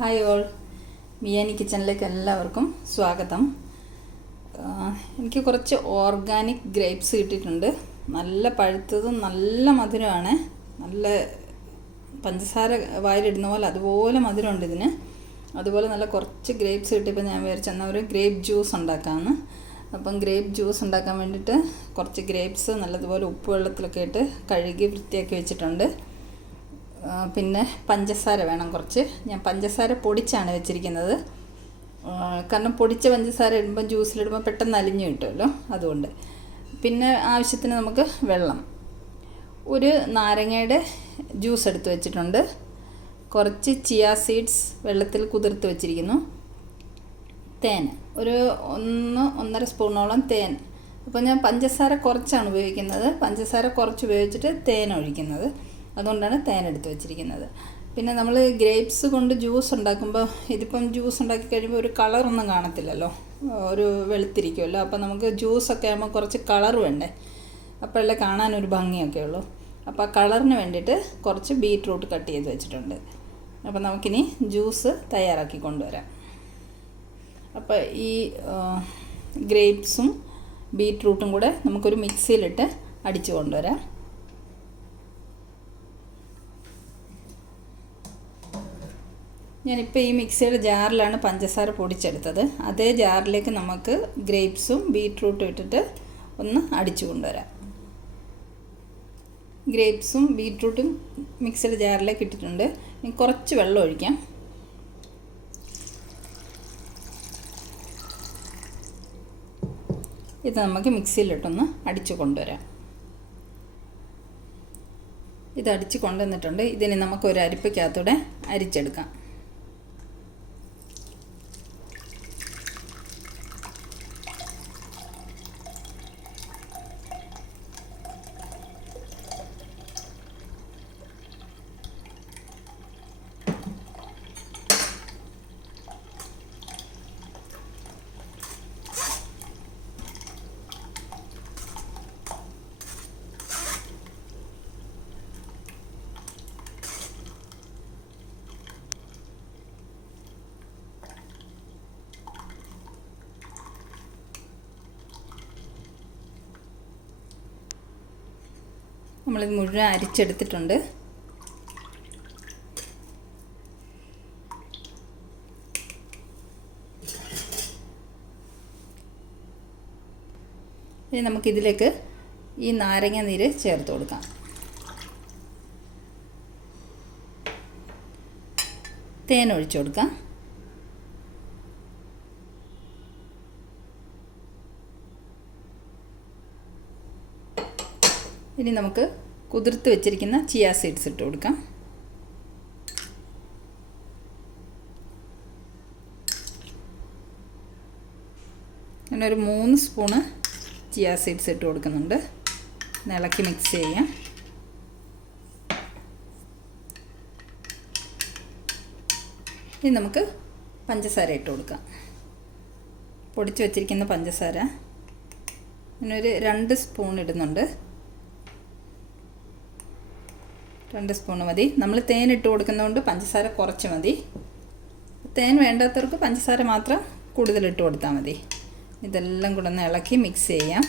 Hi all, മിയാനി കിച്ചണിലേക്ക് എല്ലാവർക്കും സ്വാഗതം. എനിക്ക് കുറച്ച് ഓർഗാനിക് ഗ്രേപ്സ് കിട്ടിയിട്ടുണ്ട്. നല്ല പഴുത്തതും നല്ല മധുരമാണ്. നല്ല പഞ്ചസാര വായിലിടുന്ന പോലെ അതുപോലെ മധുരമുണ്ട് ഇതിന്. അതുപോലെ നല്ല കുറച്ച് ഗ്രേപ്സ് കിട്ടിയപ്പോൾ ഞാൻ വിചാരിച്ചെന്നാൽ ഒരു ഗ്രേപ്പ് ജ്യൂസ് ഉണ്ടാക്കാമെന്ന്. അപ്പം ഗ്രേപ്പ് ജ്യൂസ് ഉണ്ടാക്കാൻ വേണ്ടിയിട്ട് കുറച്ച് ഗ്രേപ്സ് നല്ലതുപോലെ ഉപ്പ് വെള്ളത്തിലൊക്കെ ഇട്ട് കഴുകി വൃത്തിയാക്കി വെച്ചിട്ടുണ്ട്. പിന്നെ പഞ്ചസാര വേണം കുറച്ച്. ഞാൻ പഞ്ചസാര പൊടിച്ചാണ് വെച്ചിരിക്കുന്നത്. കാരണം പൊടിച്ച പഞ്ചസാര ഇടുമ്പം ജ്യൂസിലിടുമ്പോൾ പെട്ടെന്ന് അലിഞ്ഞ് കിട്ടുമല്ലോ, അതുകൊണ്ട്. പിന്നെ ആവശ്യത്തിന് നമുക്ക് വെള്ളം, ഒരു നാരങ്ങയുടെ ജ്യൂസ് എടുത്ത് വെച്ചിട്ടുണ്ട്. കുറച്ച് ചിയ സീഡ്സ് വെള്ളത്തിൽ കുതിർത്ത് വെച്ചിരിക്കുന്നു. തേൻ ഒരു 1-1.5 സ്പൂണോളം തേൻ. അപ്പോൾ ഞാൻ പഞ്ചസാര കുറച്ചാണ് ഉപയോഗിക്കുന്നത്. പഞ്ചസാര കുറച്ച് ഉപയോഗിച്ചിട്ട് തേൻ ഒഴിക്കുന്നത്, അതുകൊണ്ടാണ് തേൻ എടുത്ത് വെച്ചിരിക്കുന്നത്. പിന്നെ നമ്മൾ ഗ്രേപ്സ് കൊണ്ട് ജ്യൂസ് ഉണ്ടാക്കുമ്പോൾ, ഇതിപ്പം ജ്യൂസ് ഉണ്ടാക്കി കഴിയുമ്പോൾ ഒരു കളറൊന്നും കാണത്തില്ലല്ലോ, ഒരു വെളുത്തിരിക്കുമല്ലോ. അപ്പോൾ നമുക്ക് ജ്യൂസൊക്കെ ആകുമ്പോൾ കുറച്ച് കളർ വേണ്ടേ, അപ്പോഴല്ലേ കാണാനൊരു ഭംഗിയൊക്കെ ഉള്ളൂ. അപ്പോൾ ആ കളറിന് വേണ്ടിയിട്ട് കുറച്ച് ബീറ്റ്റൂട്ട് കട്ട് ചെയ്ത് വെച്ചിട്ടുണ്ട്. അപ്പോൾ നമുക്കിനി ജ്യൂസ് തയ്യാറാക്കി കൊണ്ടുവരാം. അപ്പോൾ ഈ ഗ്രേപ്സും ബീറ്റ്റൂട്ടും കൂടെ നമുക്കൊരു മിക്സിയിലിട്ട് അടിച്ച് കൊണ്ടുവരാം. ഞാനിപ്പോൾ ഈ മിക്സിയുടെ ജാറിലാണ് പഞ്ചസാര പൊടിച്ചെടുത്തത്. അതേ ജാറിലേക്ക് നമുക്ക് ഗ്രേപ്സും ബീറ്റ്റൂട്ടും ഇട്ടിട്ട് ഒന്ന് അടിച്ചു കൊണ്ടുവരാം. ഗ്രേപ്സും ബീറ്റ്റൂട്ടും മിക്സിയുടെ ജാറിലേക്ക് ഇട്ടിട്ടുണ്ട്. ഇനി കുറച്ച് വെള്ളം ഒഴിക്കാം. ഇത് നമുക്ക് മിക്സിയിലിട്ടൊന്ന് അടിച്ചു കൊണ്ടുവരാം. ഇത് അടിച്ച് കൊണ്ടുവന്നിട്ടുണ്ട്. ഇതിന് നമുക്കൊരു അരിപ്പയ്ക്കകത്തൂടെ അരിച്ചെടുക്കാം. നമ്മളിത് മുഴുവൻ അരിച്ചെടുത്തിട്ടുണ്ട്. ഇനി നമുക്കിതിലേക്ക് ഈ നാരങ്ങ നീര് ചേർത്ത് കൊടുക്കാം. തേൻ ഒഴിച്ചു കൊടുക്കാം. ഇനി നമുക്ക് കുതിർത്ത് വെച്ചിരിക്കുന്ന ചിയ സീഡ്സ് ഇട്ട് കൊടുക്കാം. അങ്ങനെ ഒരു 3 സ്പൂണ് ചിയ സീഡ്സ് ഇട്ട് കൊടുക്കുന്നുണ്ട്. ഇളക്കി മിക്സ് ചെയ്യാം. ഇനി നമുക്ക് പഞ്ചസാര ഇട്ട് കൊടുക്കാം. പൊടിച്ച് വെച്ചിരിക്കുന്ന പഞ്ചസാര ഞാനൊരു 2 സ്പൂൺ ഇടുന്നുണ്ട്. 2 സ്പൂൺ മതി. നമ്മൾ തേൻ ഇട്ട് കൊടുക്കുന്നതുകൊണ്ട് പഞ്ചസാര കുറച്ച് മതി. തേൻ വേണ്ടാത്തവർക്ക് പഞ്ചസാര മാത്രം കൂടുതൽ ഇട്ട് കൊടുത്താൽ മതി. ഇതെല്ലാം കൂടെ ഒന്ന് ഇളക്കി മിക്സ് ചെയ്യാം.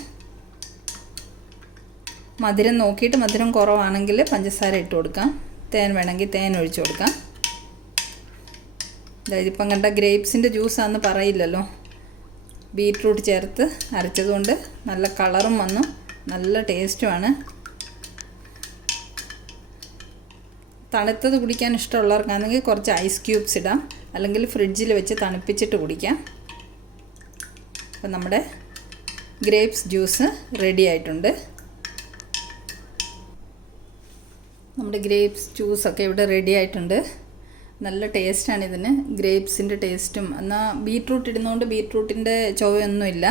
മധുരം നോക്കിയിട്ട്, മധുരം കുറവാണെങ്കിൽ പഞ്ചസാര ഇട്ട് കൊടുക്കാം. തേൻ വേണമെങ്കിൽ തേൻ ഒഴിച്ച് കൊടുക്കാം. അതായത് ഇപ്പം കണ്ട ഗ്രേപ്സിൻ്റെ ജ്യൂസാണെന്ന് പറയില്ലല്ലോ, ബീറ്റ്റൂട്ട് ചേർത്ത് അരച്ചതുകൊണ്ട് നല്ല കളറും വന്നു, നല്ല ടേസ്റ്റുമാണ്. തണുത്തത് കുടിക്കാൻ ഇഷ്ടമുള്ളവർക്കാണെങ്കിൽ കുറച്ച് ഐസ് ക്യൂബ്സ് ഇടാം, അല്ലെങ്കിൽ ഫ്രിഡ്ജിൽ വെച്ച് തണുപ്പിച്ചിട്ട് കുടിക്കാം. അപ്പം നമ്മുടെ ഗ്രേപ്സ് ജ്യൂസ് റെഡി ആയിട്ടുണ്ട്. നമ്മുടെ ഗ്രേപ്സ് ജ്യൂസൊക്കെ ഇവിടെ റെഡി ആയിട്ടുണ്ട്. നല്ല ടേസ്റ്റാണ് ഇതിന്, ഗ്രേപ്സിൻ്റെ ടേസ്റ്റും. എന്നാൽ ബീറ്റ്റൂട്ട് ഇടുന്നതുകൊണ്ട് ബീറ്റ്റൂട്ടിൻ്റെ ചുവയൊന്നുമില്ല.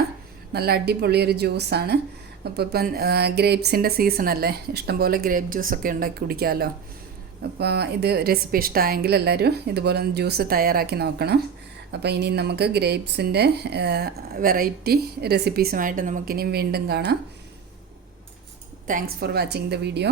നല്ല അടിപൊളിയൊരു ജ്യൂസാണ്. അപ്പോൾ ഇപ്പം ഗ്രേപ്സിൻ്റെ സീസണല്ലേ, ഇഷ്ടംപോലെ ഗ്രേപ്പ് ജ്യൂസൊക്കെ ഉണ്ടാക്കി കുടിക്കാമല്ലോ. അപ്പോൾ ഇത് റെസിപ്പി ഇഷ്ടമായെങ്കിൽ എല്ലാവരും ഇതുപോലെ ഒന്ന് ജ്യൂസ് തയ്യാറാക്കി നോക്കണം. അപ്പോൾ ഇനി നമുക്ക് ഗ്രേപ്സിൻ്റെ വെറൈറ്റി റെസിപ്പീസുമായിട്ട് നമുക്കിനിയും വീണ്ടും കാണാം. Thanks for watching the video.